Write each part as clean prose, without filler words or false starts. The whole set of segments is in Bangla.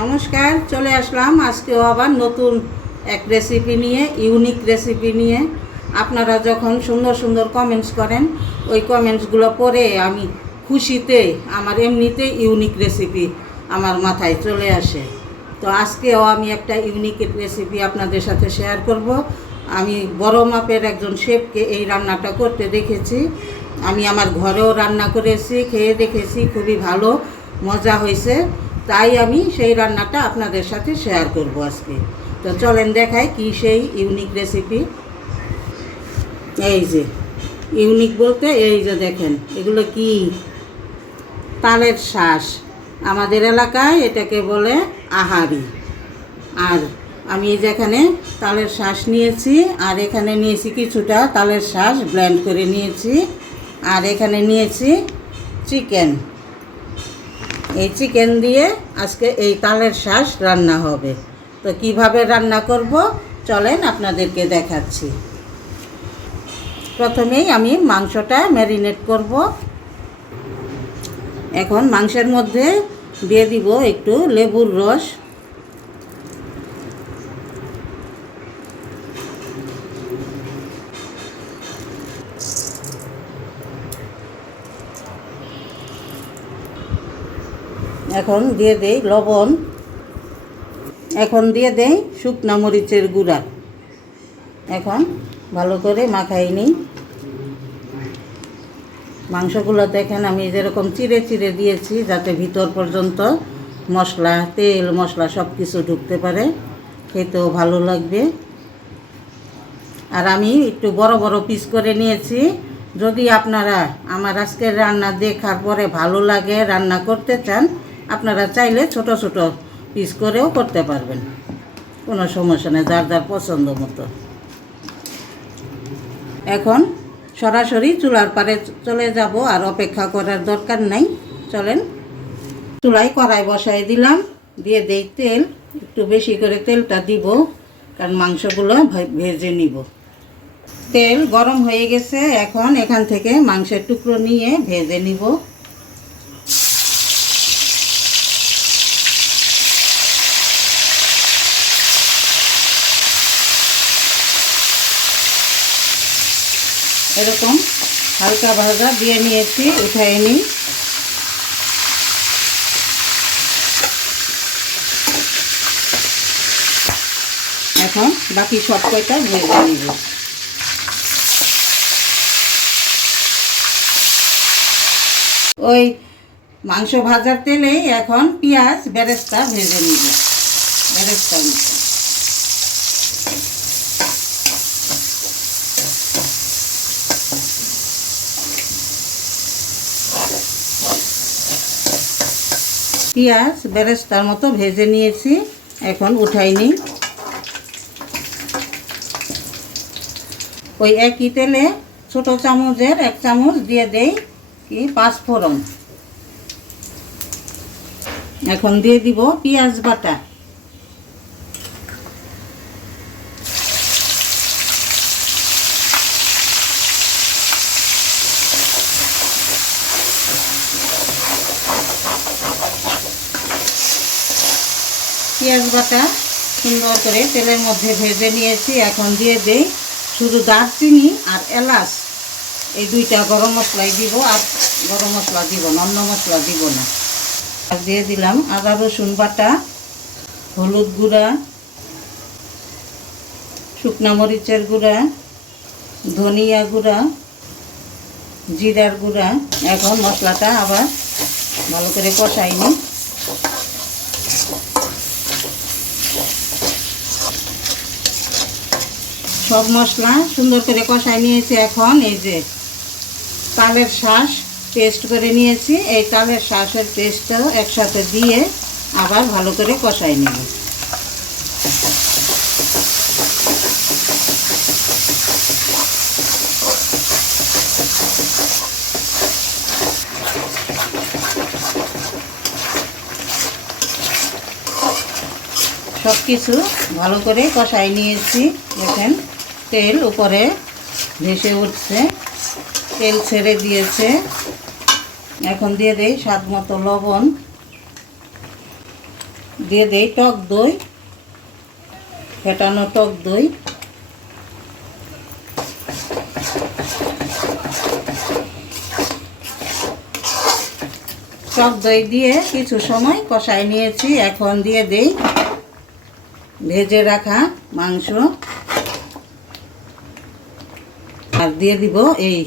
নমস্কার, চলে আসলাম আজকেও আবার নতুন এক রেসিপি নিয়ে, ইউনিক রেসিপি নিয়ে। আপনারা যখন সুন্দর সুন্দর কমেন্টস করেন, ওই কমেন্টসগুলো পড়ে আমি খুশিতে আমার এমনিতে ইউনিক রেসিপি আমার মাথায় চলে আসে। তো আজকেও আমি একটা ইউনিক রেসিপি আপনাদের সাথে শেয়ার করব। আমি বড় মাপের একজন শেফকে এই রান্নাটা করতে দেখেছি। আমি আমার ঘরেও রান্না করেছি, খেয়ে দেখেছি, খুবই ভালো মজা হয়েছে। তাই আমি সেই রান্নাটা আপনাদের সাথে শেয়ার করব আজকে। তো চলেন দেখাই কি সেই ইউনিক রেসিপি। এই যে ইউনিক বলতে এই যে দেখেন, এগুলো কি তালের শাঁস। আমাদের এলাকায় এটাকে বলে আহারি। আর আমি যেখানে তালের শাঁস নিয়েছি, আর এখানে নিয়েছি কিছুটা তালের শাঁস ব্লেন্ড করে নিয়েছি, আর এখানে নিয়েছি চিকেন। এই চিকেন দিয়ে আজকে এই তালের শাঁস রান্না হবে। তো কিভাবে রান্না করব চলেন আপনাদেরকে দেখাচ্ছি। প্রথমেই আমি মাংসটা ম্যারিনেট করব। এখন মাংসের মধ্যে দিয়ে দিব একটু লেবুর রস, এখন দিয়ে দেই লবণ, এখন দিয়ে দেই শুকনা মরিচের গুঁড়া। এখন ভালো করে মাখাই নিই। মাংসগুলো দেখেন আমি যেরকম চিড়ে চিড়ে দিয়েছি, যাতে ভিতর পর্যন্ত মশলা, তেল মশলা সব কিছু ঢুকতে পারে, খেতেও ভালো লাগবে। আর আমি একটু বড় বড় পিস করে নিয়েছি। যদি আপনারা আমার আজকের রান্না দেখার পরে ভালো লাগে, রান্না করতে চান, আপনারা চাইলে ছোট ছোট পিস করেও করতে পারবেন, কোনো সমস্যা নেই, যার যার পছন্দ মতো। এখন সরাসরি চুলার পারে চলে যাব, আর অপেক্ষা করার দরকার নাই। চলেন, চুলায় কড়াই বসাই দিলাম, দিয়ে দেই তেল। একটু বেশি করে তেলটা দিব, কারণ মাংসগুলো ভেজে নিব। তেল গরম হয়ে গেছে, এখন এখান থেকে মাংসের টুকরো নিয়ে ভেজে নিব। এরকম হালকা ভাজা দিয়ে নিয়েছি, উঠাই নিই। এখন বাকি সব কয়টা ভেজে নিব। ওই মাংস ভাজার তেলেই এখন পেঁয়াজ বেরেস্তা ভেজে নিব, বেরেস্তার মতো। পেঁয়াজ বেরেস্তার মতো ভেজে নিয়েছি, এখন উঠাই নিই। ওই একই তেলে ছোট চামচের 1 চামচ দিয়ে দেই কি পাঁচফোড়ন। এখন দিয়ে দিব পেঁয়াজ বাটা, পেঁয়াজ বাটা সুন্দর করে তেলের মধ্যে ভেজে নিয়েছি। এখন দিয়ে দেই শুধু দারচিনি আর এলাচ, এই দুইটা গরম মশলাই দিব, আর গরম মশলা দিব না, অন্য মশলা দিব না। আর দিয়ে দিলাম আদা রসুন বাটা, হলুদ গুঁড়া, শুকনা মরিচের গুঁড়া, ধনিয়া গুঁড়া, জিরার গুঁড়া। এখন মশলাটা আবার ভালো করে কষাই নিই। সব মশলা সুন্দর করে কষাই নিয়েছি। এখন এই যে তালের শাঁস পেস্ট করে নিয়েছি, এই তালের শাঁসের পেস্টটাও একসাথে দিয়ে আবার ভালো করে কষাই নেব। সব কিছু ভালো করে কষাই নিয়েছি। দেখেন তেল উপরে ভেসে উঠছে, তেল ছেড়ে দিয়েছে। এখন দিয়ে দেই স্বাদ মতো লবণ, দিয়ে দেই টক দই, ফেটানো টক দই। টক দই দিয়ে কিছু সময় কষাই নিয়েছি। এখন দিয়ে দেই ভেজে রাখা মাংস, আর দিয়ে দিব এই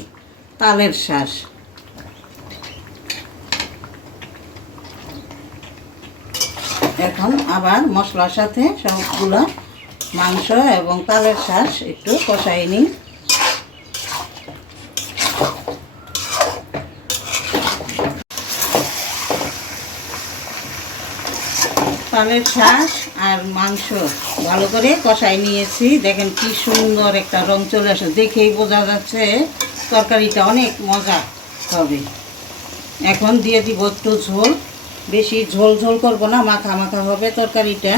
তালের শাঁস। এখন আবার মশলার সাথে সবগুলো মাংস এবং তালের শাঁস একটু কষাই নিই। তালের শাঁস আর মাংস ভালো করে কষাই নিয়েছি। দেখেন কি সুন্দর একটা রং চলে আসে, দেখেই বোঝা যাচ্ছে তরকারিটা অনেক মজা হবে। এখন দিয়ে দিব একটু ঝোল, বেশি ঝোল ঝোল করব না, মাখা মাখা হবে তরকারিটা।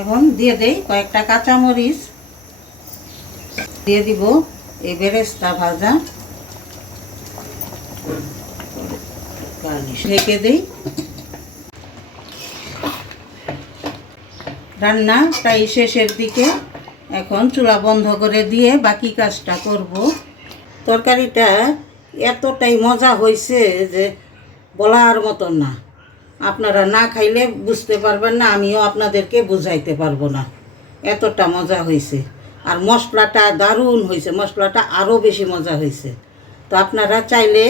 এখন দিয়ে দেই কয়েকটা কাঁচামরিচ, দিয়ে দিব এই বেরেস্তা ভাজা, ঢেকে দেই। রান্না প্রায় শেষের দিকে, এখন চুলা বন্ধ করে দিয়ে বাকি কাজটা করব। তরকারিটা এতটাই মজা হয়েছে যে বলার মতন না, আপনারা না খাইলে বুঝতে পারবেন না, আমিও আপনাদেরকে বুঝাইতে পারবো না, এতটা মজা হয়েছে। আর মশলাটা দারুণ হয়েছে, মশলাটা আরও বেশি মজা হয়েছে। তো আপনারা চাইলে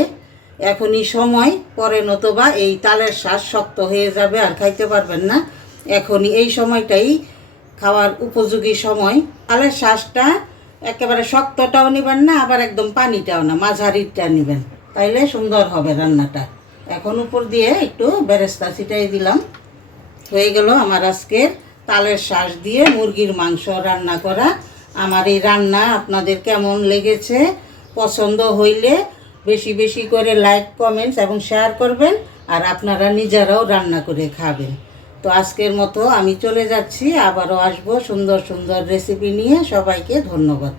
এখনই সময়, পরে নতুবা এই তালের শাঁস শক্ত হয়ে যাবে আর খাইতে পারবেন না। এখনই এই সময়টাই খাওয়ার উপযোগী সময়। তালের শাঁসটা একেবারে শক্তটাও নেবেন না, আবার একদম পানিটাও না, মাঝারিটা নেবেন, তাইলে সুন্দর হবে রান্নাটা। এখন উপর দিয়ে একটু বেরেস্তা ছিটাই দিলাম। হয়ে গেল আমার আজকের তালের শাঁস দিয়ে মুরগির মাংস রান্না করা। আমার এই রান্না আপনাদের কেমন লেগেছে, পছন্দ হইলে বেশি বেশি করে লাইক, কমেন্টস এবং শেয়ার করবেন, আর আপনারা নিজেরাও রান্না করে খাবেন। তো আজকের মতো আমি চলে যাচ্ছি, আবারও আসবো সুন্দর সুন্দর রেসিপি নিয়ে। সবাইকে ধন্যবাদ।